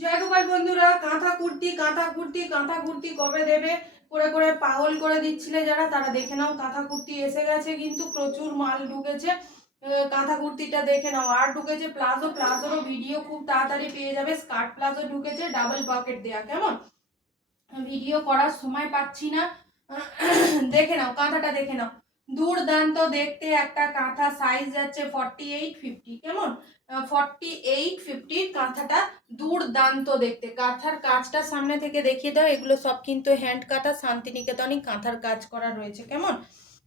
জয় গোপাল বন্ধুরা, কাঁথা কুর্তি কাঁথা কুর্তি কাঁথা কুর্তি কবে দেবে? করে করে পাগল করে দিচ্ছিলে যারা, তারা দেখে নাও, কাঁথা কুর্তি এসে গেছে কিন্তু প্রচুর মাল ঢুকেছে। কাঁথা কুর্তিটা দেখে নাও, আর ঢুকেছে প্লাজো, প্লাজোরও ভিডিও খুব তাড়াতাড়ি পেয়ে যাবে, স্কার্ট প্লাজো ঢুকেছে ডাবল পকেট দেয়া, কেমন? ভিডিও করার সময় পাচ্ছি না। দেখে নাও, কাঁথাটা দেখে নাও। দুর্দান্ত দেখতে একটা কাঁথা সাইজ যাচ্ছে ফর্টি এইট ফিফটি কেমন ফর্টি এইট ফিফটির কাঁথাটা দুর্দান্ত দেখতে। কাঁথার কাজটা সামনে থেকে দেখিয়ে দাও, এগুলো সব কিন্তু হ্যান্ড কাটা শান্তিনিকেতনই কাঁথার কাজ করা রয়েছে, কেমন?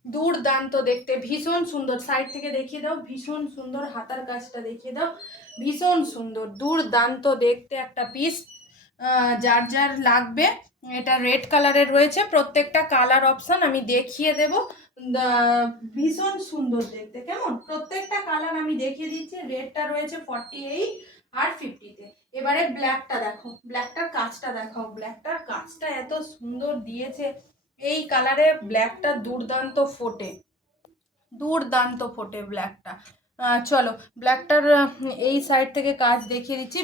দুর্দান্ত দেখতে, ভীষণ সুন্দর। সাইড থেকে দেখিয়ে দাও, ভীষণ সুন্দর হাতার কাজটা দেখিয়ে দাও, ভীষণ সুন্দর, দুর্দান্ত দেখতে একটা পিস যার যার লাগবে, এটা রেড কালারের রয়েছে, প্রত্যেকটা কালার অপশন আমি দেখিয়ে দেব। ভীষণ সুন্দর দেখতে, কেমন? প্রত্যেকটা কালার আমি দেখিয়ে দিচ্ছি রেডটা রয়েছে ফর্টি এইট আর ফিফটিতে এবারে ব্ল্যাকটা দেখো ব্ল্যাকটার কাজটা দেখাও ব্ল্যাকটার কাজটা এত সুন্দর দিয়েছে। এই কালারে ব্ল্যাকটা দুর্দান্ত ফোটে দুর্দান্ত ফোটে ব্ল্যাকটা চলো ব্ল্যাকটার এই সাইড থেকে কাজ দেখিয়ে দিচ্ছি।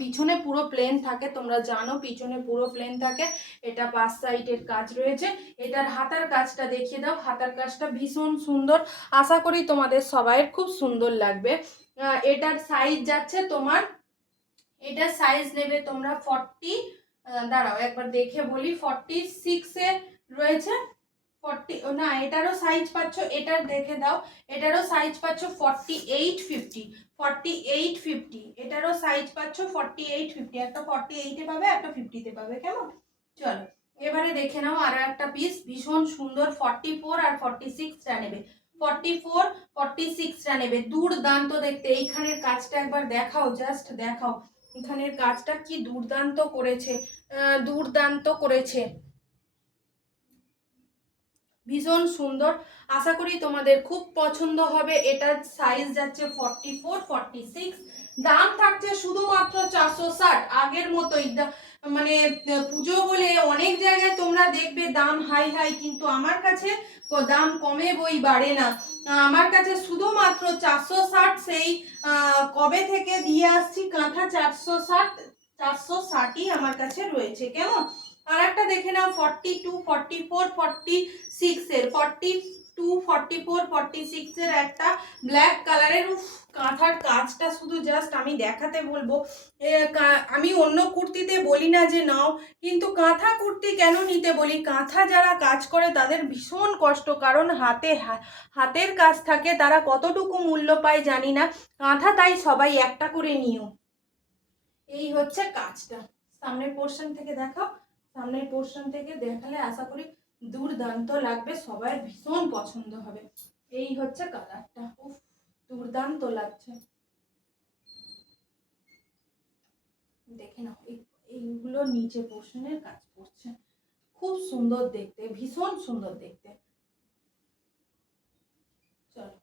পিছনে পুরো প্লেন থাকে, তোমরা জানো, পিছনে পুরো প্লেন থাকে। এটা পাঁচ সাইডের কাজ রয়েছে। এটার হাতার কাজটা দেখিয়ে দাও। হাতার কাজটা ভীষণ সুন্দর। আশা করি তোমাদের সবাইয়ের খুব সুন্দর লাগবে। এটার সাইজ যাচ্ছে তোমার, এটার সাইজ নেবে তোমরা ফর্টি দাঁড়াও, একবার দেখে বলি। ফর্টি সিক্সে রয়েছে। ফর্টি না, এটারও সাইজ পাচ্ছ, এটার দেখে দাও, এটারও size forty eight fifty forty eight fifty এটারও সাইজ ফর্টি এইট ফিফটি একটা পাবে, একটা ফিফটিতে পাবে, কেমন? এবারে দেখে নাও আরও একটা পিস ভীষণ সুন্দর ফর্টি ফোর আর ফর্টি সিক্সটা নেবে। ফর্টি ফোর ফর্টি সিক্সটা নেবে, দুর্দান্ত দেখতে, এইখানের কাজটা একবার দেখাও জাস্ট দেখাও, এখানের কাজটা কি দুর্দান্ত করেছে দুর্দান্ত করেছে। ভীষণ সুন্দর। আশা করি তোমাদের খুব পছন্দ হবে। এটার সাইজ যাচ্ছে ফর্টি ফোর সিক্স দাম থাকছে শুধুমাত্র চারশো ষাট। আগের মতোই। মানে পুজো বলে অনেক জায়গায় তোমরা দেখবে দাম হাই হাই কিন্তু আমার কাছে দাম কমে বই বাড়ে না। আমার কাছে শুধুমাত্র চারশো ষাট সেই কবে থেকে দিয়ে আসছি? কাঁথা চারশো ষাট, চারশো ষাটই আমার কাছে রয়েছে। কেমন? একটা দেখে নাও forty two forty four forty সিক্সের forty two forty four forty সিক্সের একটা ব্ল্যাক কালারের কাঁথার কাজটা শুধু জাস্ট আমি দেখাতে বলব। আমি অন্য কুর্তিতে বলি না যে নাও, কিন্তু কাঁথা কুর্তি কেন নিতে বলি? কাঁথা যারা কাজ করে তাদের ভীষণ কষ্ট, কারণ হাতে হাতের কাজ থাকে, তারা কতটুকু মূল্য পায় জানি না। কাঁথা তাই সবাই একটা করে নিও। এই হচ্ছে কাজটা। সামনের পোর্শন থেকে দেখাও। সামনের পোর্শন থেকে দেখালে আশা করি দুর্দান্ত লাগবে সবার ভীষণ পছন্দ হবে। এই হচ্ছে কালারটা। উফ, দুর্দান্ত লাগছে। দেখে নাও এইগুলো নিচে পোর্শনের কাজ করছে। খুব সুন্দর দেখতে, ভীষণ সুন্দর দেখতে। চলো।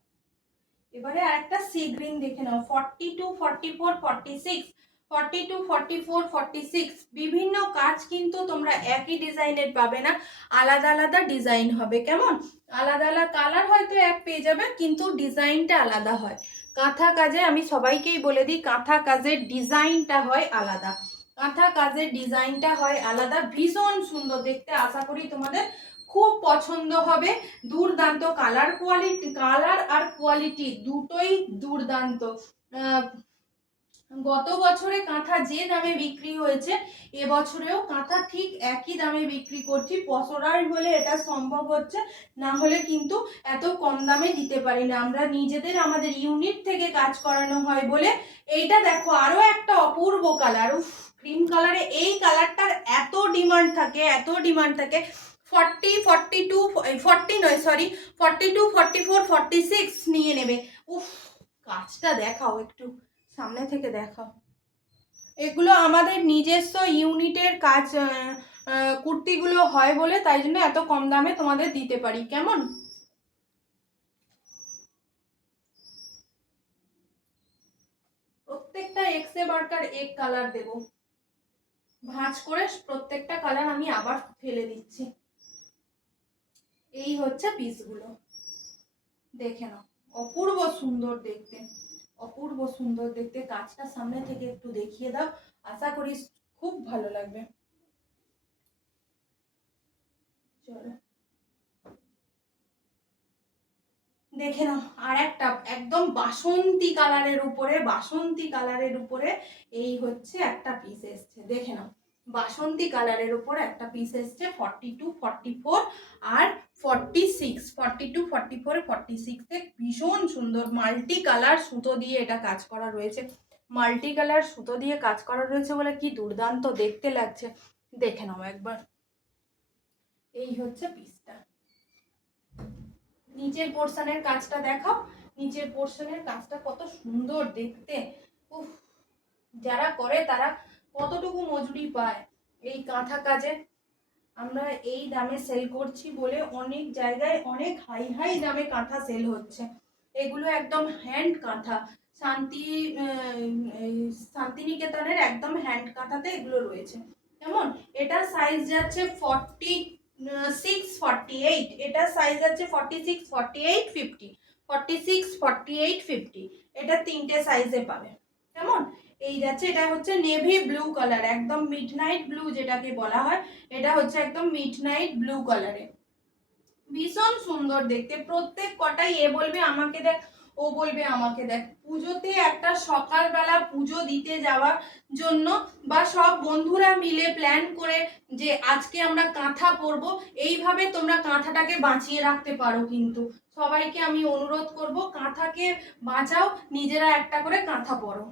এবারে আরেকটা সি গ্রিন দেখে নাও forty two forty four forty six forty two forty four forty six বিভিন্ন কাজ কিন্তু তোমরা একই ডিজাইনের পাবে না। আলাদা আলাদা ডিজাইন হবে, কেমন? আলাদা আলাদা কালার হয়তো এক পেয়ে যাবে, কিন্তু ডিজাইনটা আলাদা হয়। কাঁথা কাজে আমি সবাইকেই বলে দিই, কাঁথা কাজের ডিজাইনটা হয় আলাদা। কাঁথা কাজের ডিজাইনটা হয় আলাদা। ভীষণ সুন্দর দেখতে, আশা করি তোমাদের খুব পছন্দ হবে। দুর্দান্ত কালার কোয়ালিটি কালার আর কোয়ালিটি দুটোই দুর্দান্ত। গত বছরে কাঁথা যে দামে বিক্রি হয়েছে এবছরেও কাঁথা ঠিক একই দামে বিক্রি করছি। পসরার হলে এটা সম্ভব হচ্ছে, না হলে কিন্তু এত কম দামে দিতে পারি না। আমরা নিজেদের, আমাদের ইউনিট থেকে কাজ করানো হয় বলে এইটা দেখো, আরও একটা অপূর্ব কালার উফ ক্রিম কালারে এই কালারটার এত ডিমান্ড থাকে, এত ডিমান্ড থাকে। ফর্টি ফর্টি টু ফর্টি নয় sorry forty two forty four forty six নিয়ে নেবে। উফ, কাজটা দেখাও একটু। সামনে থেকে দেখাও। এগুলো আমাদের নিজস্ব ইউনিটের কাজ কুর্তিগুলো হয় বলে তাই জন্য এত কম দামে তোমাদের দিতে পারি। কেমন? প্রত্যেকটা এক্সে বার্কার এক কালার দেব। ভাঁজ করে প্রত্যেকটা কালার আমি আবার ফেলে দিচ্ছি। এই হচ্ছে পিসগুলো দেখে নাও। অপূর্ব সুন্দর দেখতে। অপূর্ব সুন্দর দেখতে। কাজটা সামনে থেকে একটু দেখিয়ে দাও। আশা করি খুব ভালো লাগবে। চলো। দেখে নাও, আর একটা একদম বাসন্তী কালারের উপরে, বাসন্তী কালারের উপরে এই হচ্ছে একটা পিস এসছে। দেখে নাও। বাসন্তী কালারের উপরে একটা পিস এসছে ফর্টি টু ফর্টি ফোর আর forty six forty two forty four forty সিক্সে ভীষণ সুন্দর মাল্টি কালার সুতো দিয়ে এটা কাজ করা রয়েছে। মাল্টি কালার সুতো দিয়ে কাজ করা রয়েছে বলে কি দুর্দান্ত দেখতে লাগছে। দেখে নাও একবার। এই হচ্ছে পিসটা নিচের পোর্শনের কাজটা দেখাও। নিচের পোর্শনের কাজটা কত সুন্দর দেখতে। উফ, যারা করে তারা কতটুকু মজুরি পায় এই কাঁথা কাজে? আমরা এই দামে সেল করছি বলে অনেক জায়গায় অনেক হাই হাই দামে কাঁথা সেল হচ্ছে। এগুলো একদম হ্যান্ড কাঁথা। শান্তি শান্তিনিকেতনের একদম হ্যান্ড কাঁথাতে এগুলো রয়েছে। কেমন? এটা সাইজ যাচ্ছে ফর্টি সিক্স ফর্টি এইট এটা সাইজ আছে forty six forty eight fifty forty six forty eight fifty এটা তিনটে সাইজে পাবে। কেমন? এই যাচ্ছে, এটা হচ্ছে নেভি ব্লু কালার একদম মিড নাইট ব্লু যেটাকে বলা হয়, এটা হচ্ছে একদম মিড নাইট ব্লু কালারে ভীষণ সুন্দর দেখতে, প্রত্যেক কটাই এ বলবে, আমাকে দেখ, ও বলবে আমাকে দেখ। পুজোতে একটা সকালবেলা পুজো দিতে যাওয়ার জন্য বা সব বন্ধুরা মিলে প্ল্যান করে যে আজকে আমরা কাঁথা পরবো, এইভাবে তোমরা কাঁথাটাকে বাঁচিয়ে রাখতে পারো কিন্তু। সবাইকে আমি অনুরোধ করব, কাঁথাকে বাঁচাও, নিজেরা একটা করে কাঁথা পরো।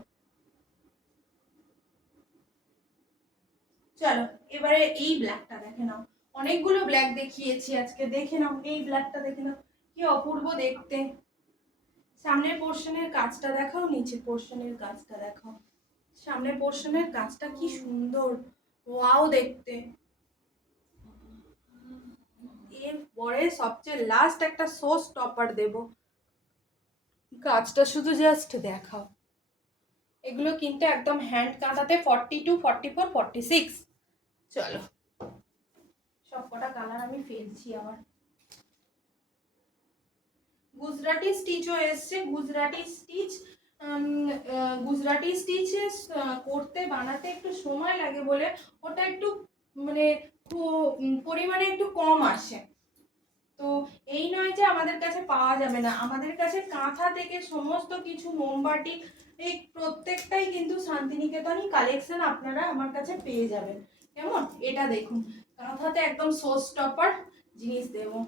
চলো, এবারে এই ব্ল্যাকটা দেখে নাও। অনেকগুলো ব্ল্যাক দেখিয়েছি আজকে, দেখে নাও, এই ব্ল্যাকটা দেখে নাও, কি অপূর্ব দেখতে। সামনের পোর্শনের কাজটা দেখাও, নিচের পোর্শনের কাজটা দেখাও। সামনের পোর্শনের কাজটা কি সুন্দর ওয়াও দেখতে। এরপরে সবচেয়ে লাস্ট একটা শো স্টপার দেব। কাজটা শুধু জাস্ট দেখাও। এগুলো কিন্তু একদম hand কাঁটাতে forty two forty four forty six চলো। সব কটা কালার আমি ফেলছি আবার। গুজরাটি স্টিচও এসছে। গুজরাটি স্টিচ গুজরাটি স্টিচে করতে বানাতে একটু সময় লাগে বলে ওটা একটু মানে পরিমাণে একটু কম আসে। তো এই নয় যে আমাদের কাছে পাওয়া যাবে না। আমাদের কাছে কাঁথা থেকে সমস্ত কিছু মোমবাটি এই প্রত্যেকটাই কিন্তু শান্তিনিকেতনই কালেকশন আপনারা আমার কাছে পেয়ে যাবেন। কেমন? এটা দেখুন। কাঁথাতে একদম সোস টপার জিনিস দেবো।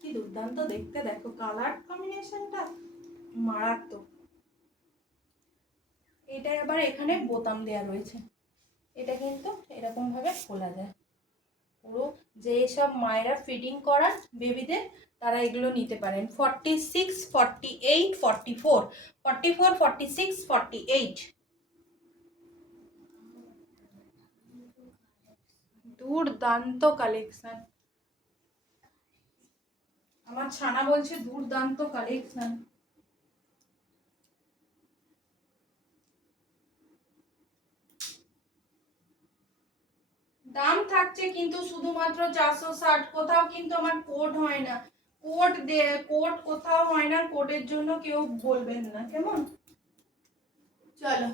কি দুর্দান্ত দেখতে। দেখো কালার কম্বিনেশনটা মারাত্মক। এটা আবার এখানে বোতাম দেয়া রয়েছে। এটা কিন্তু এরকম ভাবে খোলা যায়। পুরো যে সব মায়েরা ফিটিং করান বেবিদের তারা এগুলো নিতে পারেন। Forty six forty eight forty four forty four forty six forty eight দুর্দান্ত কালেকশন আমার ছানা বলছে দুর্দান্ত কালেকশন দাম থাকছে কিন্তু শুধুমাত্র চারশো ষাট। কোথাও কিন্তু আমার কোট হয় না। কোট দে কোড কোথাও হয় না। কোটের জন্য কেউ বলবেন না। কেমন? চলো।